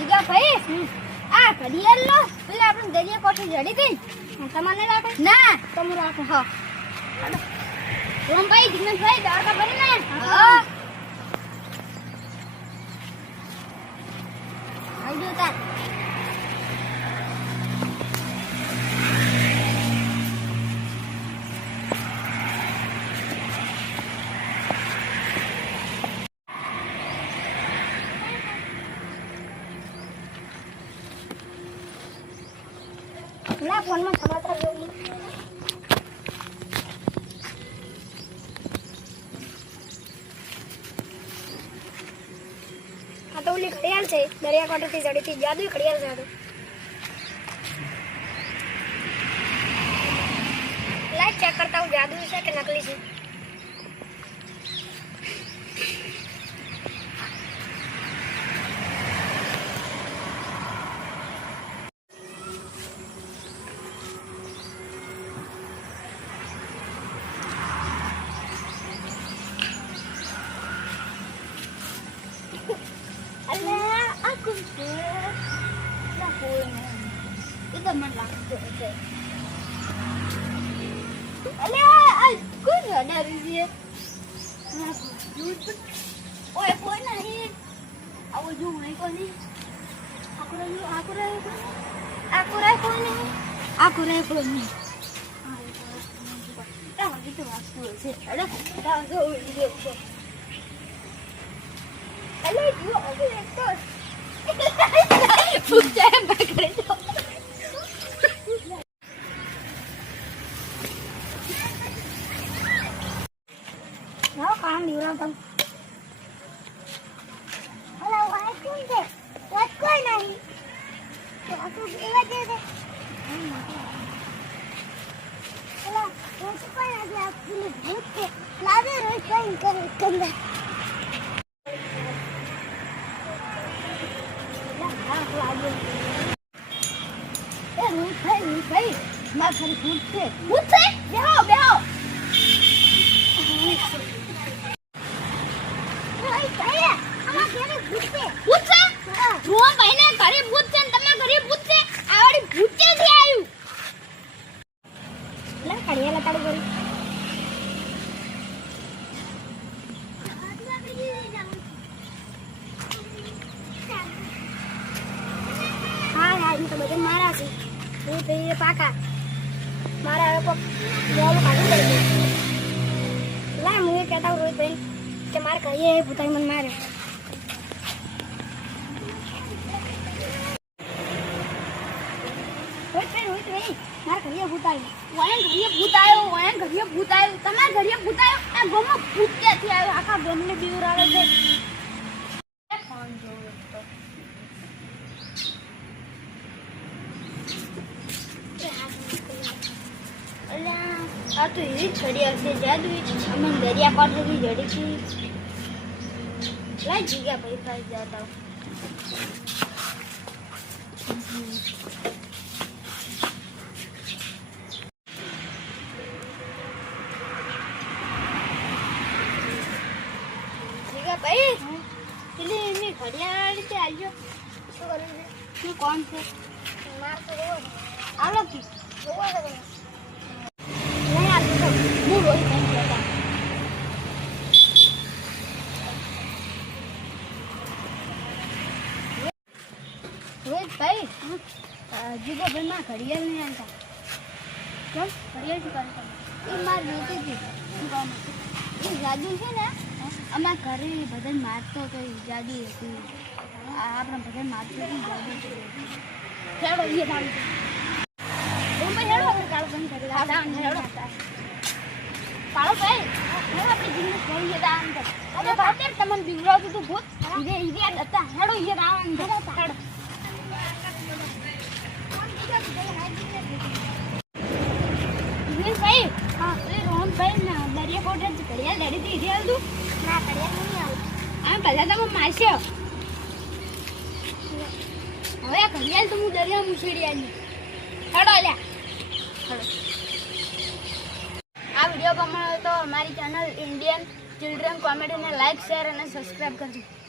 જીગા ભાઈ આ ઘડિયાળ લો પેલા આપણે દરિયા કોઠે જડી ગઈ તમારે રાખો ના તમે રાખો હા રોમભાઈ જીગનભાઈ દ્વારકા ભરી ને હા આવજો તાર ના ફોનમાં સમાચાર જોઈ આ તો ઓલી ઘડિયાળ છે દરિયાકાંઠેથી જડીથી જાદુઈ ઘડિયાળ છે લાઈટ ચેક કરતા હું જાદુઈ છે કે નકલી છે aku nak pun itu mana tu alah aku ada dia oi phone nahi aku jung nahi ko ni aku rai ko ni dah gitu aku sih ada dah so dia alah dia aku ekor પૂછે પકડે તો ના કામ દીવરા તમ hello આ કોણ છે વાત કોઈ નહીં તો આ તો એવા દે દે હલો હું તો કોઈ નથી આપની ભૂત છે લાગે રોજ કઈ કરે કંદા ભાઈ માર ઘરે ભૂત છે બેહો ભાઈ ભાઈ અમાર ઘરે ભૂત છે રોમ ભાઈને ઘરે ભૂત છે ને તમારા ઘરે ભૂત છે આવાડી ભૂત છે થી આવ્યું લે કડિયા લતાડો કરી હા ઈ તો બધે મારા છે ये तो ये पाका मारा को बोल काढून दे ला मुझे कहता हूं रोहित भाई कि मार कहिए भूताई मन मारे रोहित भाई मार कहिए भूताई वयन घरिए भूत आयो તમાર ઘરે ભૂત આયો આ ગોમો ભૂત ક્યાંથી આવ્યો આખા ગોમને બીવરાવે છે ફોન જોયો તો આ તો એવી છડિયા છે જાદુઈ અમે દરિયા કાંઠેથી જડી છે લાઈ જીગા ભાઈ પાસે જાતા જીગા ભાઈ પેલી એની ઘડિયાળ રીતે આવજો શું કરે છે શું કોણ છે માર તો આવડો કી જોવા દે रोहित भाई जीगो भाई मां घड़ियाल नहीं आता क्यों घड़ियाल की करता ये मार देती थी ये जादू है ना अमा घरे बदन मारतो तो जादू હતી આપણે બદન મારતો તો જાદુ હેડો ये डाल रूम में હેડો કાળો બંધ કરી હેડો કાળો ભાઈ હું આપણી જીને જોઈએ દાન કર અરે બાપે તમને બિંગરાવ તો ભૂત ઈરે હતા હેડો ये દાન હેડો ભાઈ હા રોહન ભાઈ ના દરિયા કોઠે ઘડિયાળ લડી હતી ઈરે આલતું ના ઘડિયાળ નહીં આવું આ પહેલા તમે મારશો હવે આ ઘડિયાળ તો હું દરિયા મુસડી આલી હેડો લ્યા હેડો આ વિડિયો ગમ્યો તો અમારી ચેનલ ઇન્ડિયન ચિલ્ડ્રન કોમેડીને લાઈક શેર અને સબસ્ક્રાઇબ કરજો